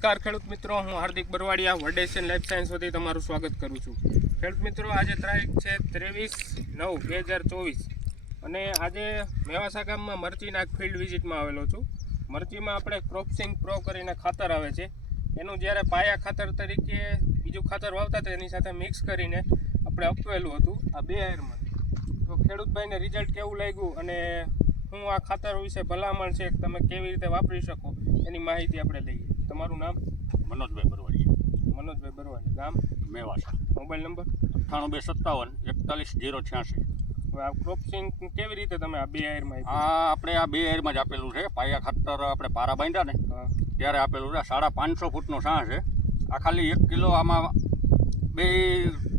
નમસ્કાર ખેડૂત મિત્રો, હું હાર્દિક બરવાડિયા વર્ડેશન લાઈફ સાયન્સ વતી તમારું સ્વાગત કરું છું. ખેડૂત મિત્રો, આજે તારીખ છે 23/9/2024 અને આજે મેવાસા ગામમાં મરચીના ફિલ્ડ વિઝિટમાં આવેલો છું. મરચીમાં આપણે ક્રોપસિંગ પ્રો કરીને ખાતર આવે છે, એનું જ્યારે પાયા ખાતર તરીકે બીજું ખાતર વાવતા હતા એની સાથે મિક્સ કરીને આપણે અપવેલું હતું આ 2 આયરમાં. તો ખેડૂતભાઈને રિઝલ્ટ કેવું લાગ્યું અને હું આ ખાતર વિશે ભલામણ છે તમે કેવી રીતે વાપરી શકો એની માહિતી આપણે લઈએ. તમારું નામ? મનોજભાઈ બરવાડિયા. મનોજભાઈ બરવાડિયા, ગામ? મેવાસા. Mobile number? 9857 41 086. હવે આ ક્રોપસિંગ કેવી રીતે તમે આ 2 આયરમાં આ આપણે આ 2 આયરમાં જ આપેલું છે. પાયા ખાતર આપણે પારા બાંધ્યા ને ત્યારે આપેલું છે. 550 ફૂટનો સાહ છે. આ ખાલી 1 કિલો આમાં 2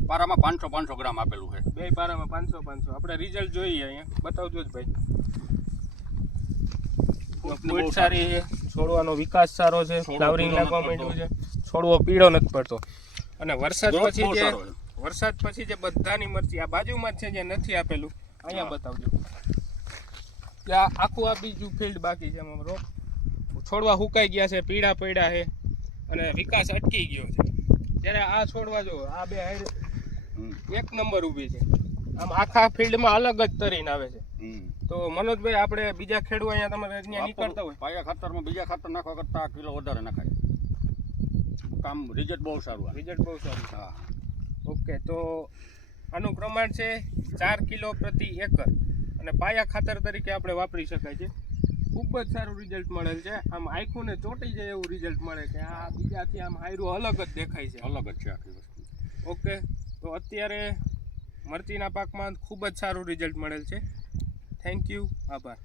પારામાં 500 ગ્રામ આપેલું છે. 2 પારામાં 500 આપણે રિઝલ્ટ જોઈએ. અહીંયા બતાવજો જ ભાઈ. ફૂટ સારી છે, છોડવાનો વિકાસ સારો છે, ફ્લાવરિંગ લાગવા માંડ્યું છે, છોડવો પીળો નથી પડતો. અને વરસાદ પછી જે બધાની મરચી આ બાજુમાં જ છે જે નથી આપેલું અહીંયા બતાવજો. ત્યાં આખું આ બીજું ફિલ્ડ બાકી છે, એમાં રોપ છોડવા હુકાઈ ગયા છે, પીળા પડ્યા છે અને વિકાસ અટકી ગયો છે. ત્યારે આ છોડવા જો આ 2 હાઈડ 1 નંબર ઊભી છે. આમ આખા ફિલ્ડમાં અલગ જ તરીને આવે છે. તો મનોજભાઈ, આપણે બીજા ખેડૂત અહીંયા તમારે અહીંયા નીકળતા હોય પાયા ખાતરમાં બીજા ખાતર નાખવા કરતાં કિલો વધારે નખાય. કામ રિઝલ્ટ બહુ સારું. હા, ઓકે. તો આનું પ્રમાણ છે 4 કિલો પ્રતિ એકર અને પાયા ખાતર તરીકે આપણે વાપરી શકાય છે. ખૂબ જ સારું રિઝલ્ટ મળેલ છે. આમ આંખું ને ચોંટી જાય એવું રિઝલ્ટ મળે છે. આ બીજાથી આમ હાયરું અલગ જ દેખાય છે. અલગ જ છે આખી વસ્તુ. ઓકે, તો અત્યારે મરચીના પાકમાં ખૂબ જ સારું રિઝલ્ટ મળેલ છે. થેન્ક યુ, આભાર.